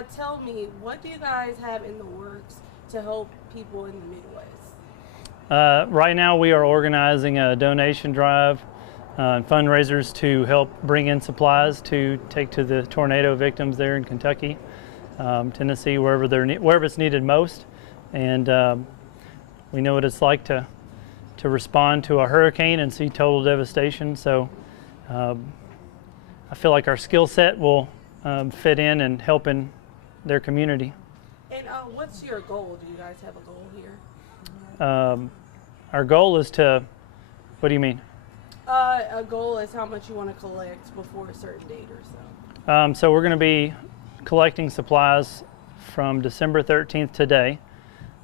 tell me, what do you guys have in the works to help people in the Midwest? Right now we are organizing a donation drive and fundraisers to help bring in supplies to take to the tornado victims there in Kentucky, Tennessee, wherever it's needed most. And we know what it's like to respond to a hurricane and see total devastation. So I feel like our skill set will fit in and help in their community. And what's your goal? Do you guys have a goal here? Our goal is to, what do you mean? A goal is how much you want to collect before a certain date or so. So we're going to be collecting supplies from December 13th today,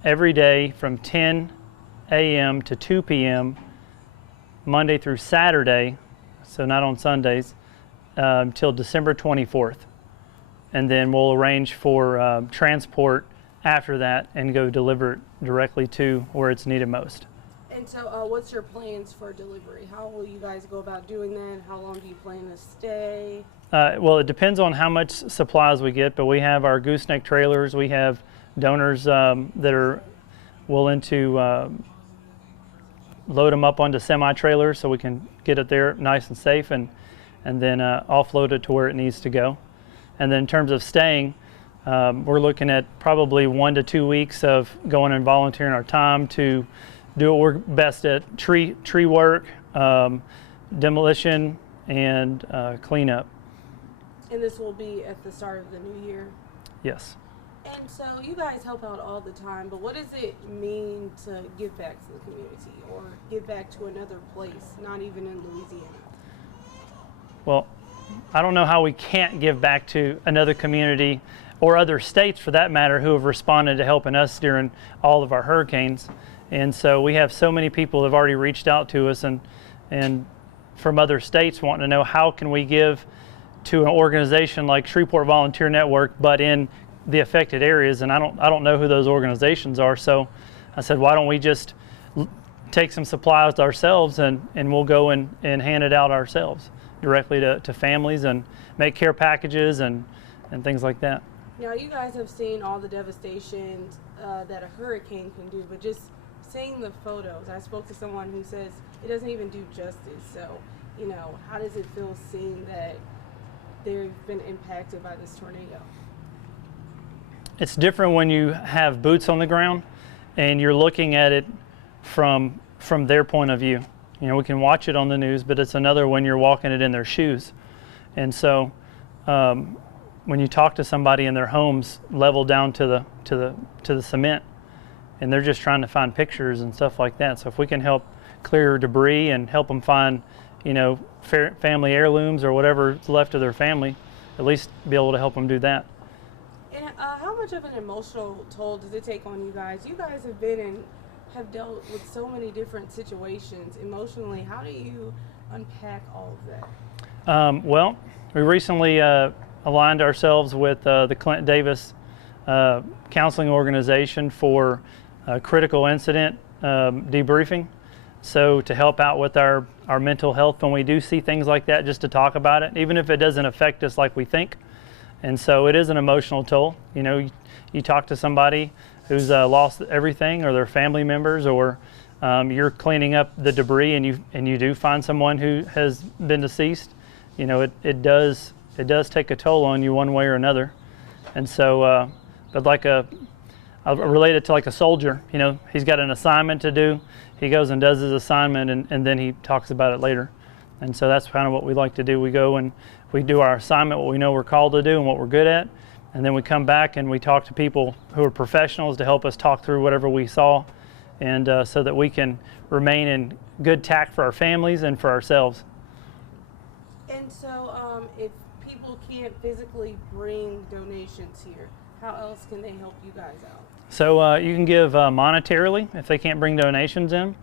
every day from 10 a.m. to 2 p.m., Monday through Saturday, so not on Sundays, until December 24th. And then we'll arrange for transport after that and go deliver it directly to where it's needed most. And so what's your plans for delivery? How will you guys go about doing that? How long do you plan to stay? Well, it depends on how much supplies we get, but we have our gooseneck trailers. We have donors that are willing to load them up onto semi-trailers so we can get it there nice and safe and then offload it to where it needs to go. And then in terms of staying, we're looking at probably 1 to 2 weeks of going and volunteering our time to do what we're best at: tree work, demolition, and cleanup. And this will be at the start of the new year? Yes. And so you guys help out all the time, but what does it mean to give back to the community or give back to another place, not even in Louisiana? Well, I don't know how we can't give back to another community or other states for that matter who have responded to helping us during all of our hurricanes. And so we have so many people that have already reached out to us and from other states wanting to know how can we give to an organization like Shreveport Volunteer Network, but in the affected areas. And I don't know who those organizations are. So I said, why don't we just take some supplies ourselves and we'll go and hand it out ourselves directly to families and make care packages and things like that. Now, you guys have seen all the devastation that a hurricane can do, but just seeing the photos, I spoke to someone who says it doesn't even do justice. So, you know, how does it feel seeing that they've been impacted by this tornado? It's different when you have boots on the ground and you're looking at it from their point of view. You know, we can watch it on the news, but it's another when you're walking it in their shoes. And so when you talk to somebody in their homes leveled down to the cement, and they're just trying to find pictures and stuff like that. So if we can help clear debris and help them find, you know, family heirlooms or whatever's left of their family, at least be able to help them do that. And how much of an emotional toll does it take on you guys? You guys have been in have dealt with so many different situations emotionally. How do you unpack all of that? Well, we recently aligned ourselves with the Clint Davis counseling organization for critical incident debriefing. So to help out with our mental health when we do see things like that, just to talk about it, even if it doesn't affect us like we think. And so it is an emotional toll. You know, you talk to somebody who's lost everything, or their family members, or you're cleaning up the debris and you do find someone who has been deceased. You know, it does take a toll on you one way or another. And so, but like I'll relate it to like a soldier. You know, he's got an assignment to do. He goes and does his assignment, and then he talks about it later. And so that's kind of what we like to do. We go and we do our assignment, what we know we're called to do and what we're good at. And then we come back and we talk to people who are professionals to help us talk through whatever we saw, and so that we can remain in good tact for our families and for ourselves. And so if people can't physically bring donations here, how else can they help you guys out? So you can give monetarily if they can't bring donations in.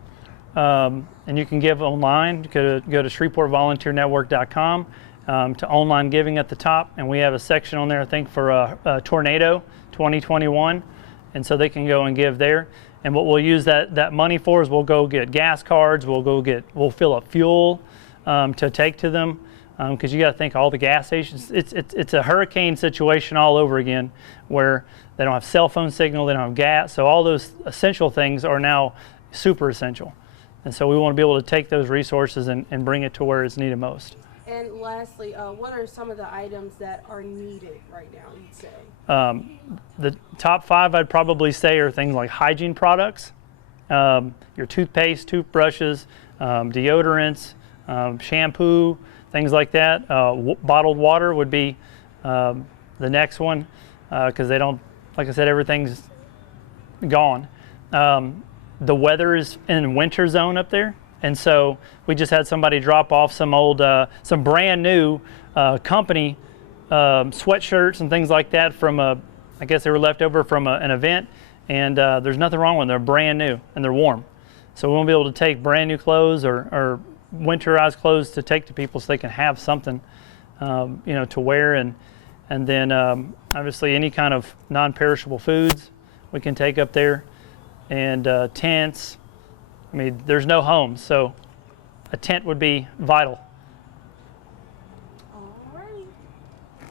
And you can give online. You could go to ShreveportVolunteerNetwork.com to online giving at the top, and we have a section on there, I think, for Tornado 2021, and so they can go and give there. And what we'll use that money for is we'll go get gas cards, we'll fill up fuel to take to them. because you got to think all the gas stations. It's a hurricane situation all over again, where they don't have cell phone signal, they don't have gas, so all those essential things are now super essential. And so we want to be able to take those resources and bring it to where it's needed most. And lastly, what are some of the items that are needed right now, you'd say? The top 5 I'd probably say are things like hygiene products, your toothpaste, toothbrushes, deodorants, shampoo, things like that. Bottled water would be the next one, because they don't, like I said, everything's gone. The weather is in winter zone up there, and so we just had somebody drop off some old, some brand new company sweatshirts and things like that from I guess they were left over from an event, and there's nothing wrong with them. They're brand new and they're warm. So we won't be able to take brand new clothes or winterized clothes to take to people so they can have something, to wear, and then obviously any kind of non-perishable foods we can take up there, and tents. I mean, there's no homes, so a tent would be vital.